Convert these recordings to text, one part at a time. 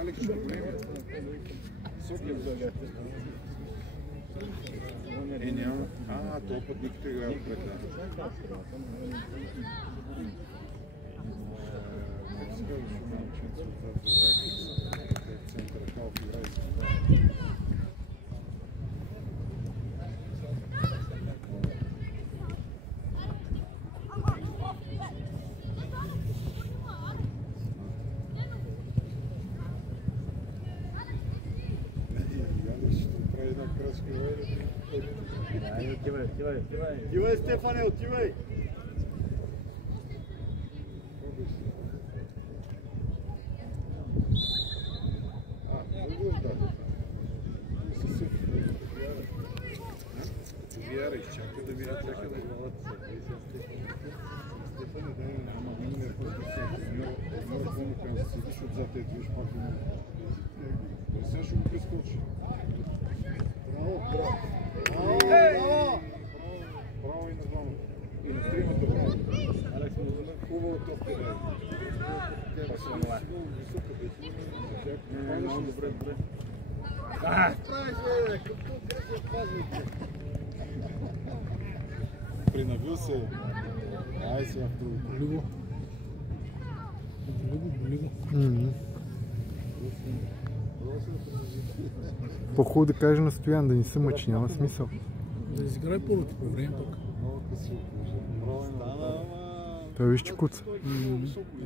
Алекс проблеми. Няма. Този път никто играе отпред. Сега ще момченци отзад забравих в центъра. Халф играе с това. Отивай, Стефане, отивай! Вяра, изчакай да видят чака да глават. Стефане, дай на номер, който се много помогам да седиш отзад, ето виж пак има. Сега ще го прескочи. Браво, браво! Браво и на двамата. И на тримата браво. Алекс, хубаво топка дай. Много добре, добре. Принавил се. Ай сега в друго. Боливо. По-хубаво да кажа на Стоян, да ни се мъчи, няма смисъл. Да изиграй първото по време пък. Той виж, че куца.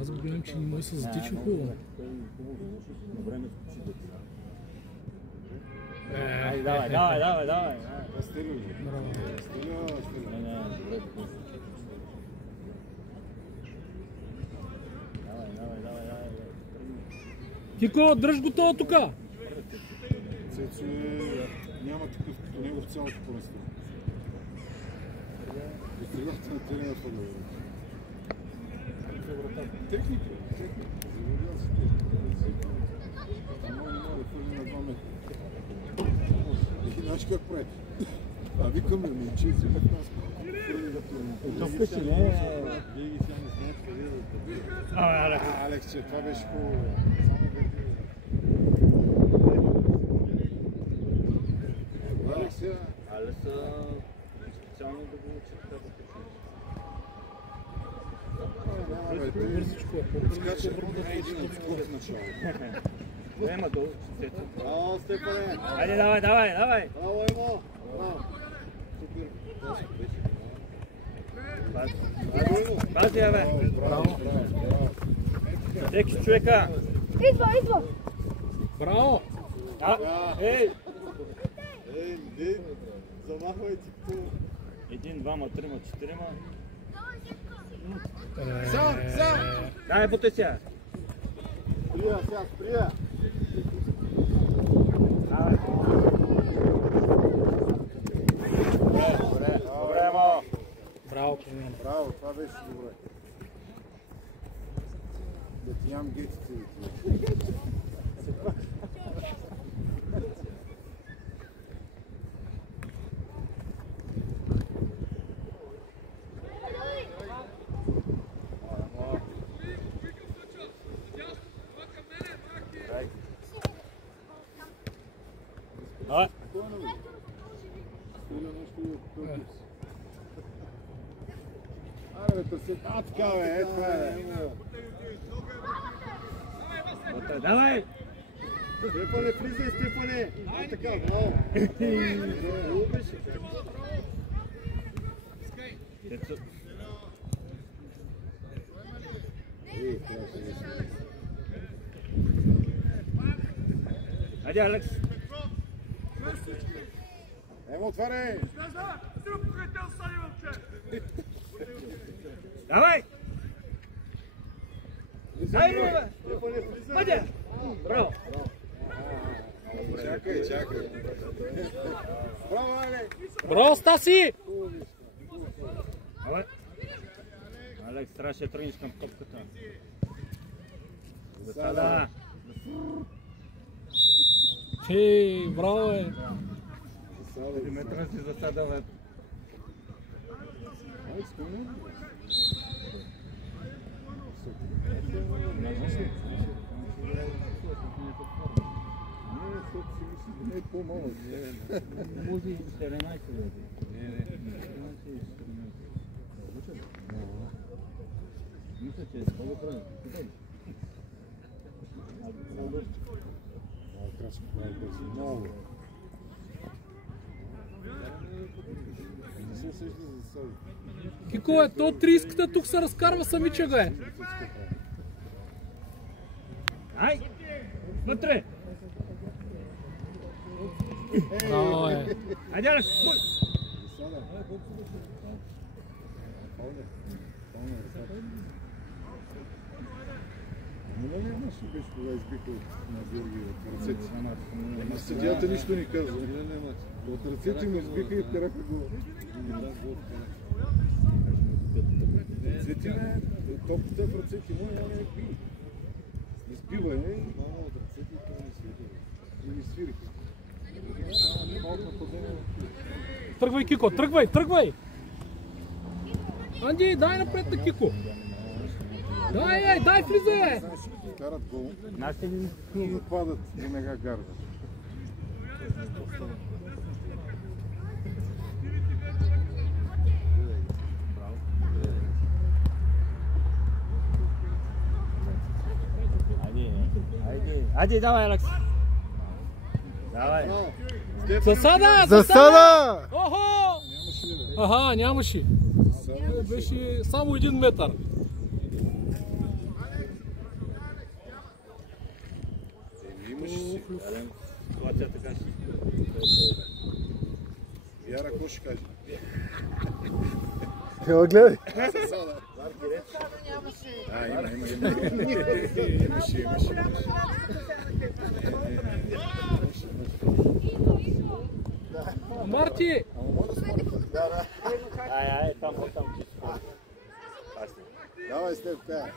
Аз го гледам, че не може да се затича хубаво. Давай. Кико, дръж го това тука! Цецо няма такъв като него в цялото първенство. Достигнахте на терена в отговора. Техника. Заводял се техника. Не мога да хвърли на 2 метра. Значи как прави? Викаме момче, взимат нас. Тук си не. Алекс, че това беше хубаво. Алекс, специално да го учи така да почне. Бързичко е, Скача един скок в начало. Ема долу, чецето. Браво, Стефане! Айде, давай! Браво, Емо! Браво! Супер! Бази, бе! Браво! Всеки човека! Идва! Браво! Ей! Ей, замахвайте по... 1, 2, 3, 4. Сам! Дай, бутай сега! Сприя! Добре, мо! Браво, Кремян. Браво, това беше добре. Да ти ям гетите. Давай! Аре, търси. Така, бе, това е. Давай! Стефане, влизай, Стефане! Така, браво! Много беше. Айде, Алекс! Емо, отваряй! Давай! Айде, бе! Айде! Браво! Чакай! Браво, Алекс! Браво, Стаси! Давай! Алекс, трябваше да тръгнеш към топката. Засада! Хей, браво е! Метра си засада, бе. Алекс, кой не? Не по-малък. Може и 14 лети. Мисля, че е по-добре. Краско прави бързи. Много. Не се сеща за себе. Кико е, то 30-ката тук се разкарва самичега е. Ай! Вътре! Браво е. Айде, Алекс! Мина ли имаш ли беше кога избиха на Георгия от ръцете? На съдията нищо ни казва. От ръцете ми избиха и вкараха гол. Ръцете ме, топката е в ръцете му, няма не би. Избива е, мама от ръцете и това не свири. И ми свириха. Малко нападение. Тръгвай, Кико, тръгвай, тръгвай! Анди, дай напред на Кико! Дай, влизай! Карат гол Нашите ни... и падат веднага гарда. Айде, давай, Алекс! Давай! Засада! Засада! Охо! Аха, нямаше. Беше само 1 метър. Имаш си. Ситуация така си. Вяра, какво ще каже? Ела, гледай. Имаше. Марти! Ай, там. Давай, Стевка.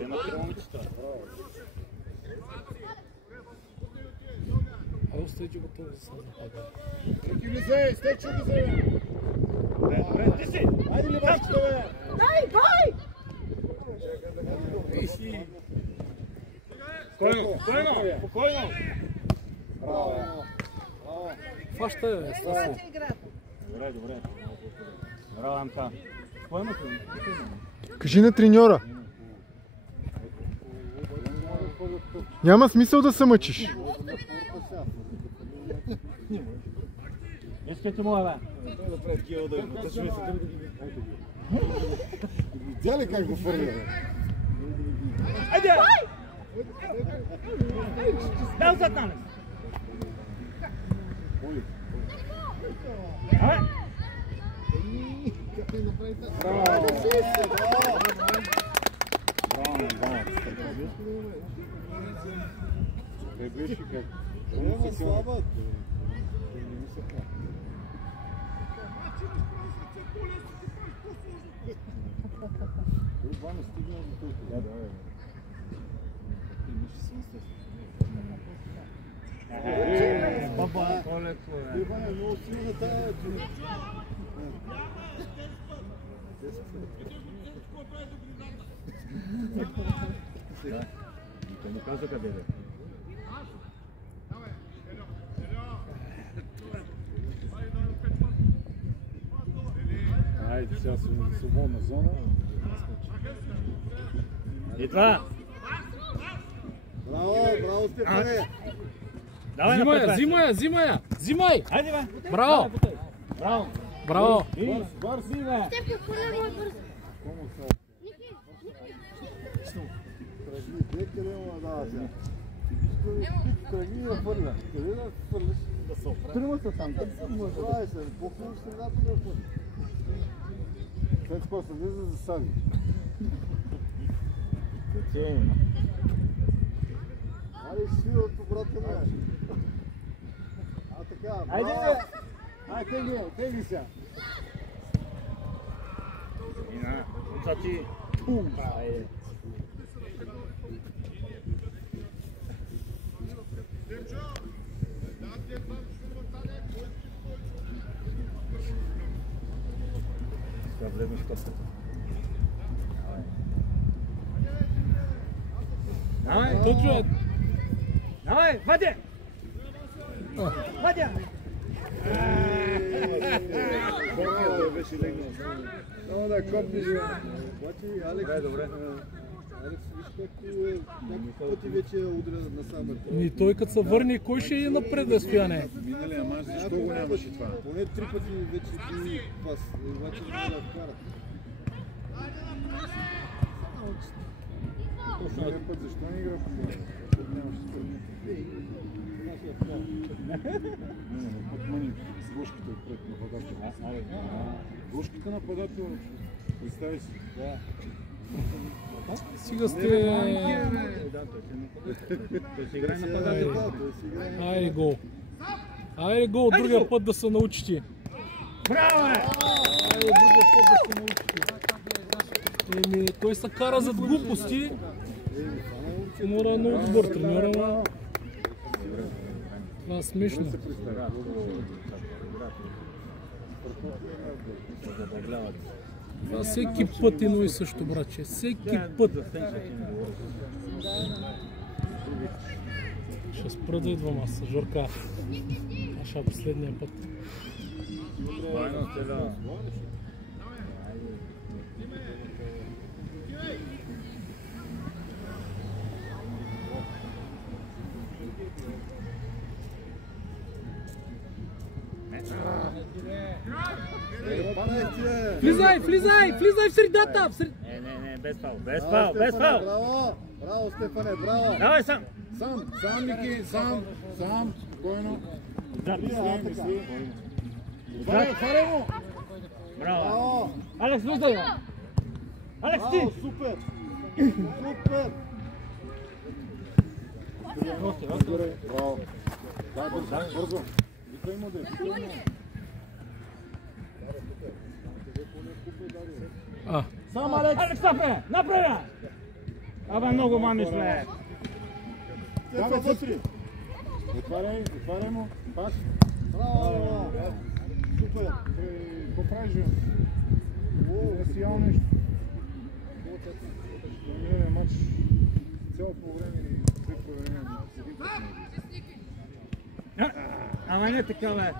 Има 3 момичета. Ало, стойте готово за напада. Треки влизай, Стечо влизай. Ти си! Айде ли бачката, бе? Дай! Спокойно! Браво. Фаща е, Стаси. Добре. Браво, Амка. Какво имате? Кажи на треньора. Няма смисъл да се мъчиш. Искайте му, бе. Видя ли как го фърля? Айде! Дай отзад на Алекс! Не беше как? Няма слаба. Това не стигна до толкова. Баба, по-леко е. Иван е много силна тая. Той не каза къде е. Айде, сега свободна зона. И това! Браво, Стефане! Давай напред, Взимай я! Взимай! Айде, бе! Браво! Браво! Барс! Степка, хвърля мой бърз. Тръгни, къде му дава сега? Тръгни и хвърля. Къде да хвърлиш? Трима са там. Мъжлай се, по-хубаво средата да хвърли. След после влиза за засади. Айде силата, брата ме. А така, Айде, браво! Айде, тегли сега. Мина, отца ти. Айде. влезем в топката. Давай! Точно. Давай, Вадя! Вадя! Беше легнал. Само да копнеш. Обаче Алекс... Добре. Алекс, виж колко пъти вече удря на самата. И той като се върне, кой ще е напред да стояне? Миналия мач, защо го нямаше това? Поне 3 пъти вече би пас, обаче не да вкара. Точно един път, защо не игра по това? Нямаше според. Подмани с глушките отпред нападател. Глушките нападател, представи си. Сега сте... Той си играе нападател. Айде гол. Айде гол, другия път да се научите. Браво, бе! Айде другия път да се научите. Той се кара зад глупости. Мора е много добър треньор, ама... Това е смешно. Това всеки път едно и също, братче. Всеки път. Ще спра да идвам аз с Жорка. Аша последния път. Влизай в средата! Не, без фал, без фал. Браво! Браво, Стефане, браво! Давай сам! Сам, Ники, сам, спокойно. Мисли. Отваряй му! Браво! Алекс, влизай! Алекс, ти! Браво, супер! Супер! Браво! Да, бързо! Викай му, Сам, Алекс! Алекс, направи! Абе, много мамиш, бе! Давай, вътре! Отваряй му! Пас! Браво! Супер! Какво правиш, бе? Да си ял нещо. Миналия мач цяло по време и две проверения. Ама не така, бе!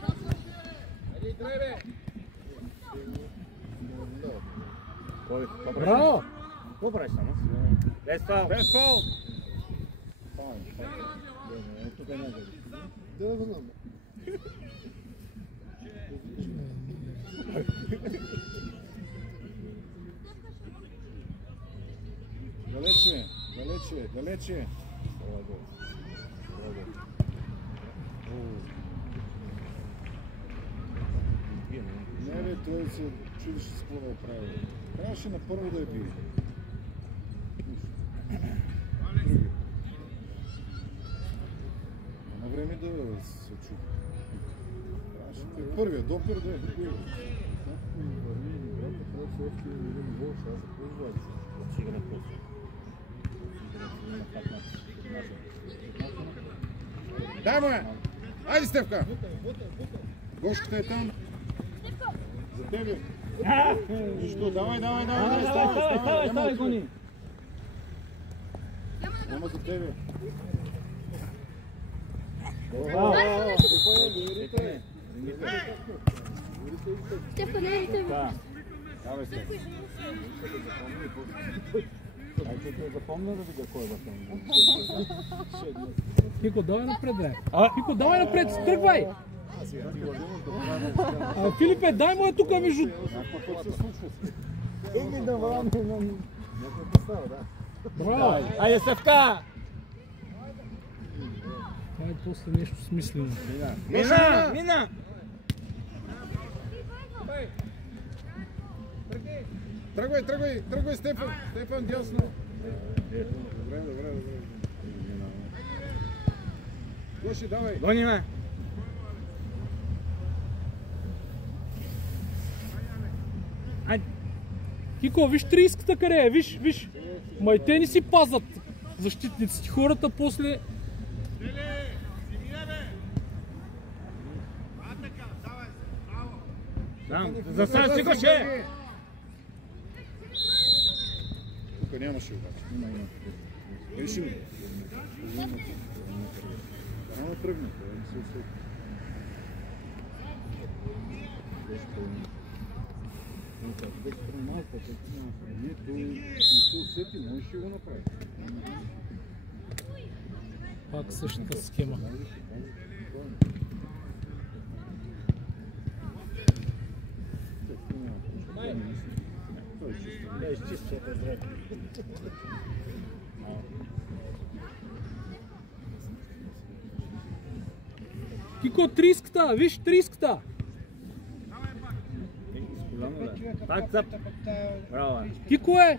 Браво! Какво правиш само? Без фал! Без фал! Тук е някъде. Да го знам. Далече. Не, бе, той се чудеше с какво да оправи. Трябваше на първо да я бие. На време да се чуди. Трябваше първия допер да я бие. Дай му я! Айде, Стефка! Гошката е там. За тебе. Защо? Давай. Ставай, гони. Няма за тебе. Стефка, не е тебе. Давай, Стефка. Запомня да видя кой е в него. Кико, давай напред, бе. Кико, давай напред, тръгвай! Филипе, дай му е тук между... Някаква път се случва. Браво! Айде, Стефка! Това е после нещо смислено. Мина! Тръгвай, Стефан, дясно. Добре. Гоши, давай. Гони ме! Кико, виж трийската къде е, виж. Май те не си пазат защитниците. Хората после... За сега си Гоше! нямаше обаче. Реши ми. Рано тръгна, това не се усети. Беше малко, не се усети, можеш ли го направи? Пак същата схема. Да изчисти это зря. Кико, триската, виж триската. Так, зап. Браво. Кико е.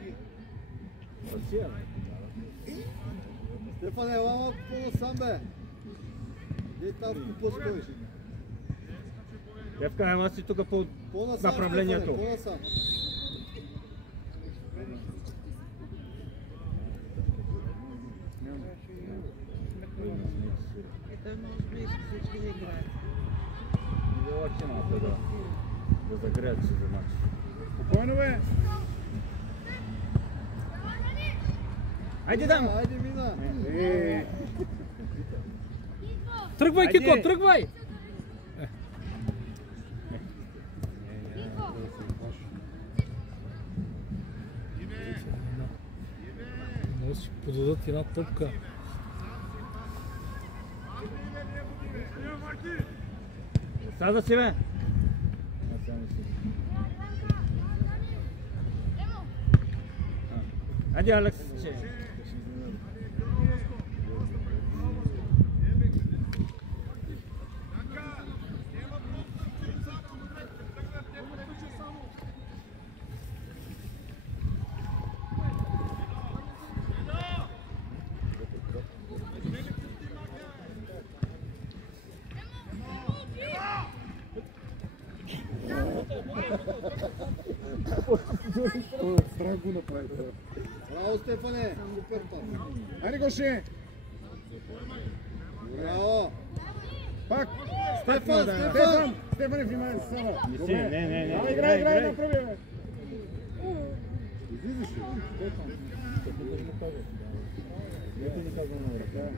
Стефане, ела малко по-насам, бе. Де там по-стоиш? Девка, ела си тук по направлението. По-насам. Да загреят се за мач. Спокойно, бе. Айде дам! Айде, мина. Тръгвай, Кико, тръгвай. Може да си подадат една топка. Сада си, бе! Айде, Алекс, че... Страх го направи. Браво, Стефане! Супер пас. Айде, Гоше! Браво! Пак! Стефан! Стефане, внимай се само! Не. Играй, направи, бе! Излизаш ли? Нека ни казва на ръка.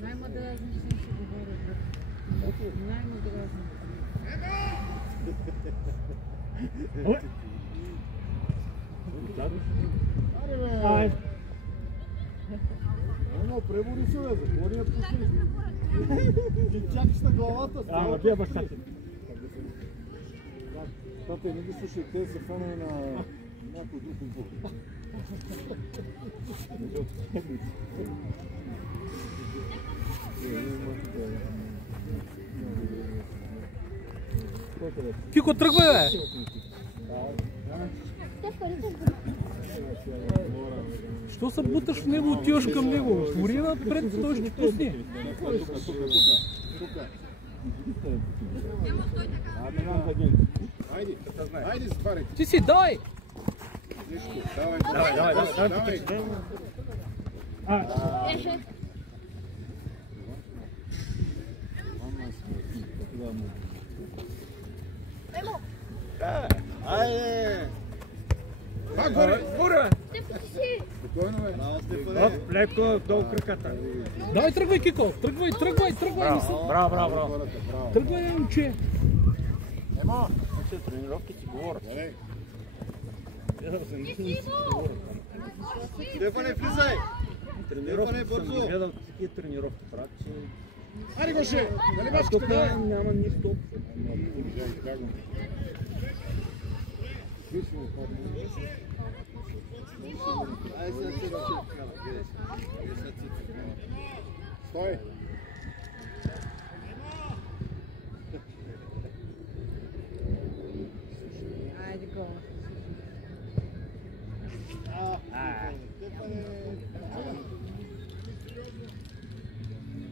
Найма да различни ще говорят. Найма да различни. Аре, бе! Едно, пребори се, бе, за какво ни я пусни? Ти чакаш на главата. Ама бия баща ти. Тате, не ги слушай, те са фанове на някой друг отбор. Кико, тръгвай, бе. Що се буташ в него, отиваш към него? Отвори напред, той ще пусне. Айде, затваряйте. Ти си, давай! Давай. Айде! Пак горе! Спокойно, бе. Оп, леко долу краката. Давай, тръгвай, Кико! Тръгвай! Браво. Тръгвай, момче! Емо! Тренировки си говорят. Стефане, влизай! Тренировки съм гледал такива тренировки правят, че... Айде, Гоше! Нали бачката, Тук да? няма нищо общо. Стой! Айде го.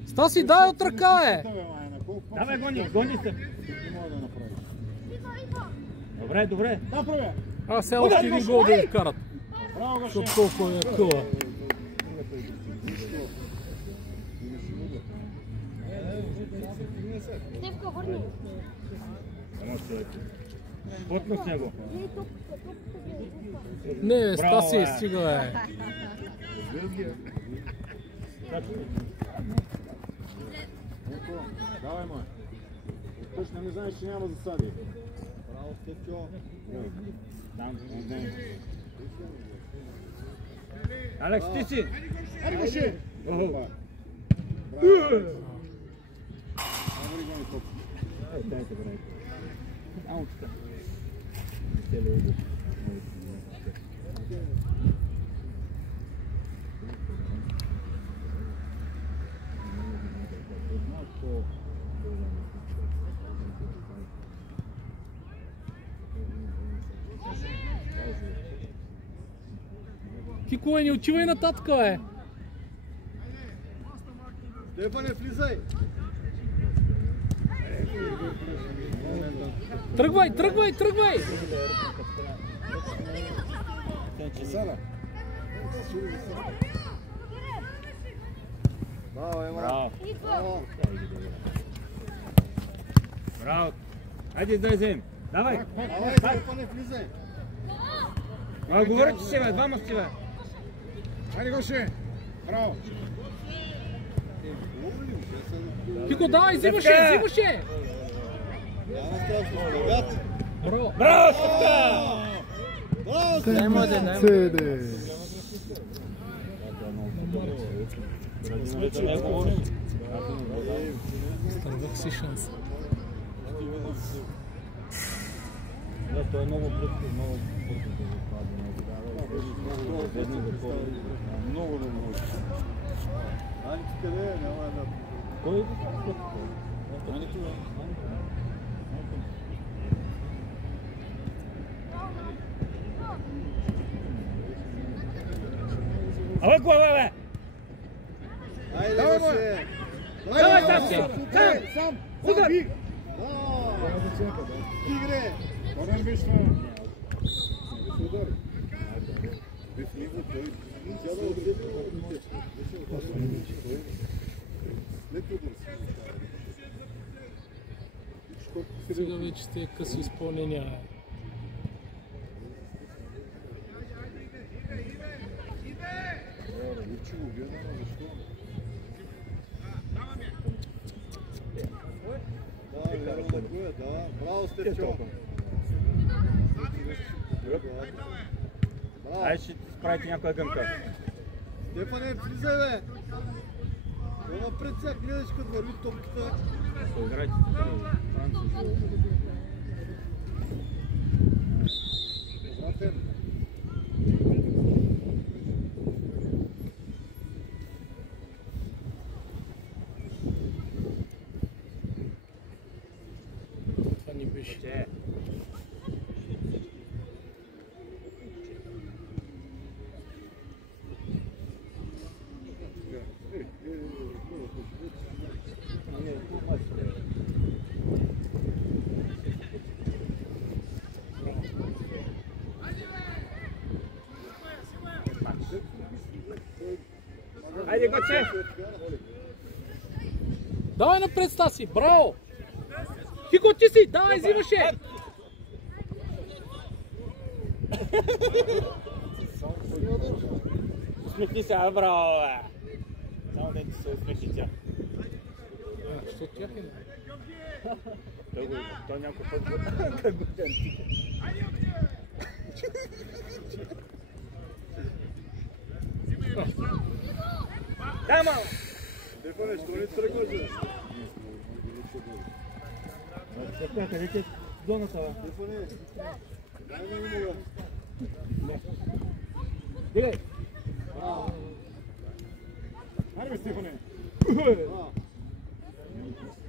Стаси, дай от ръка, бе! Давай, гони се. Добре. Направи! А, сега още един гол да я вкарат. Браво, Гоше! Защото толкова е къла. Стефко, върни. Плътно с него. Не, Браво, Стаси, бе. стига е. Давай, мой. Точно не знаеш, че няма засади. Браво, Стефчо. Там. Алекс, ти си! Айде! Охо. Браво. Ама ли гони топ? Дайте, брат. Аутка. Кико, не отивай нататък, бе. Стефане, влизай! Тръгвай, тръгвай, тръгвай! Сара. Браво, Ема. Браво. Браво. Браво. Хайде, излезем. Давай. Давай, Стефане, влизай! Ма, говори, че си, бе. Двама си, бе. Хайде, Гоше! Браво! Кико, давай, взимаше, взимаше! Няма страшно, стъгат! Браво! Браво, Стъпка! Браво, Седе. Стървах си шанс. Той е много близко, много много. Аните къде е? Няма една. Кой е? Аните бе. Ала глава, бе! Айде, Давай, Гоше! Давай, Саши! Сам! Удар! Би! Игре! Орен виж това! Удар! Би влиза той. Тя да отиде. След удар си. Сега вече сте къси изпълнения. Учи го, гледа, защо? Да. Браво, Стефчо! Айде, ще ти справите някоя гънка. Стефане, влизай, бе! Това напред сега гледаш като върви топката. Поиграйте. Братен! Това ни беше. Че? Айде, Гоче! Давай напред, Стаси! Браво! Кико, ти си! Давай, взимаше! Усмихни се, браво, бе! Само не ти се усмихни тя. Що тях е? Той някой път как го търти. Дай малко! Стефане, що не тръгваш, бе? Стефка, къде ти е зоната, бе? Стефане, дай ми умора. Дигай! Хайде, бе, Стефане!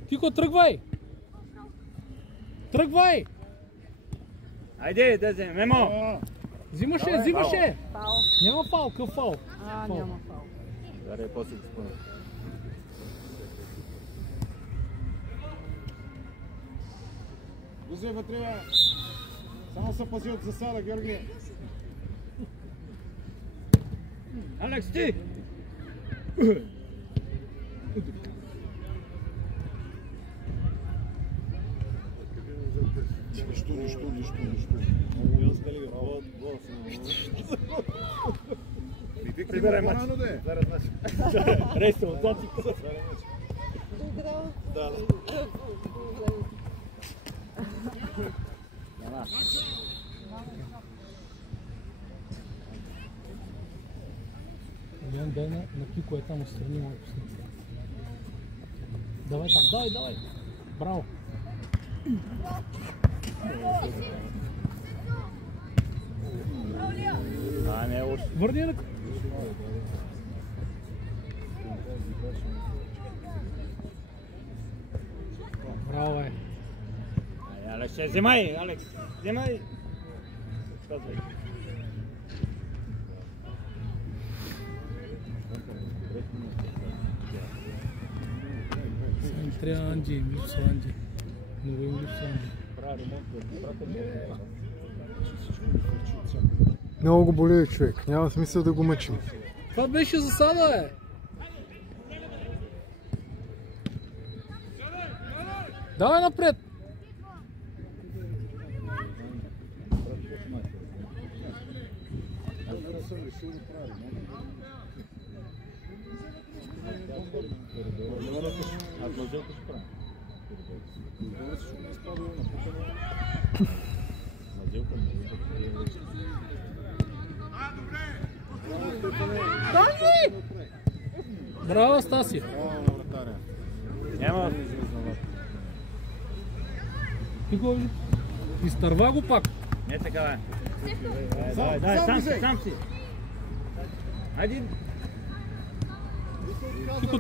Кико, тръгвай! Тръгвай! Айде, да вземем. Мемо! Взимаше, взимаше! Няма фал, къв фал? Няма фал. Заре, после го спомня. Влизай вътре, бе! Само се пази от засада, Георги! Алекс, ти! Прибирай мач. Рейсо, отзад. Да. Дай на Кико е там отстрани малко. Давай там, давай. Браво. Не е лошо. Върни ръка. Браво е. Алекс, вземай, Алекс, вземай. Трябва Анджи, им липсва Анджи. Много им липсва Анджи. Много го боли човек, няма смисъл да го мъчим. Това беше засада, Давай напред! Браво, Стаси! Няма. Изтърва го пак. Не така, бе. Давай, сам си. Хайде. Тихо,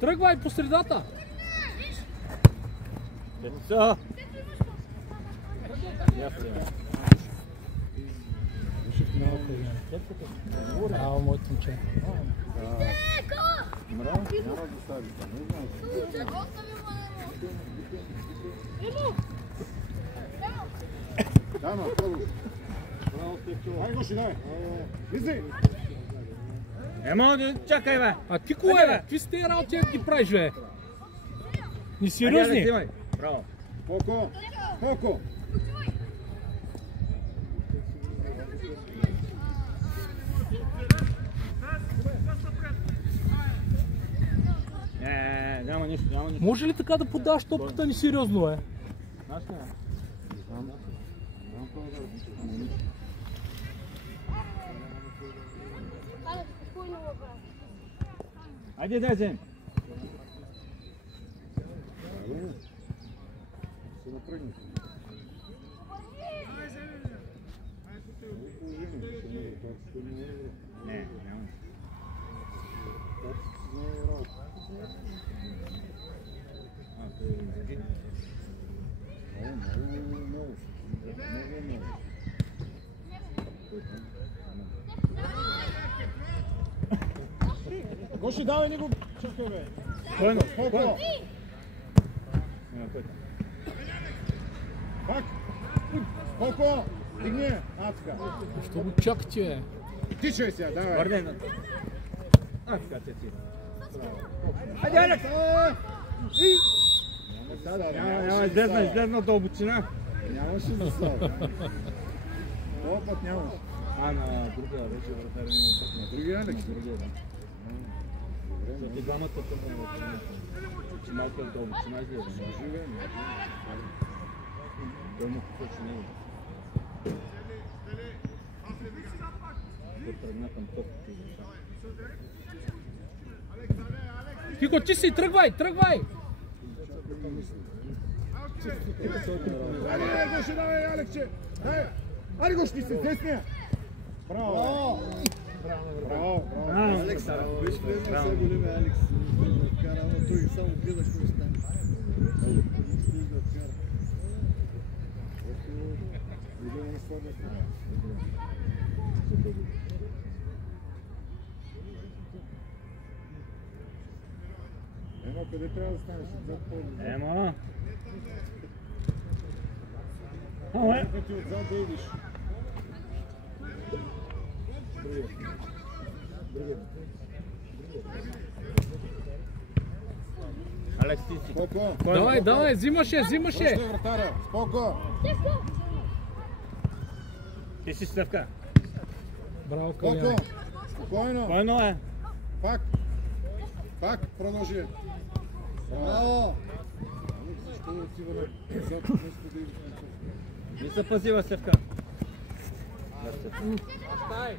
тръгвай по средата. Деца. Браво, моето момче. Няма да стави там, не знам. Да, но, пробуй. Браво, Степчо. Ай, Гоши, давай. Изли. Чакай, бе. А ти кое, бе? Какви сте работи ги правиш, бе? Несериозни. Браво. Колко? Няма нищо. Може ли така да подаваш топката несериозно, бе? Знаеш ли? Айде, Дезен! Се напрегнеш. Не, няма. Гоши, давай, не го чакай, бе. Спокойно. Пак. Колко? Дигни, Ацка. Що го чакате, бе? Тичай сега, давай. Върни. Ацка, ти. Хайде, Алекс! Няма излезна дълбочина. Нямаше да става. Това път нямаше. На другия вече вратаря не На другия Алекс? Другия, да. Защото двамата тъпа че малко е дълбочина излезе. Той му какво, че не е. Той тръгна към топката и заша. Кико, ти си, тръгвай! Айде, Гоши, давай, Алекче! Айде, Гоши, ти си десния! Браво! Алекс, беше влезна сега големи Алекс. Така, но той само гледа какво стане. Емо, къде трябва да станеш? Емо! Нека ти отзад да идиш. Алекс, ти си. Споко! Давай, взимаше! Още вратаря! Споко! Ти си Стевка. Браво, Коко, Калян. спокойно. Койно е. Пак, продължи. Браво! Защо отива на зад вместо да им Не се пазива Стевка. Стай!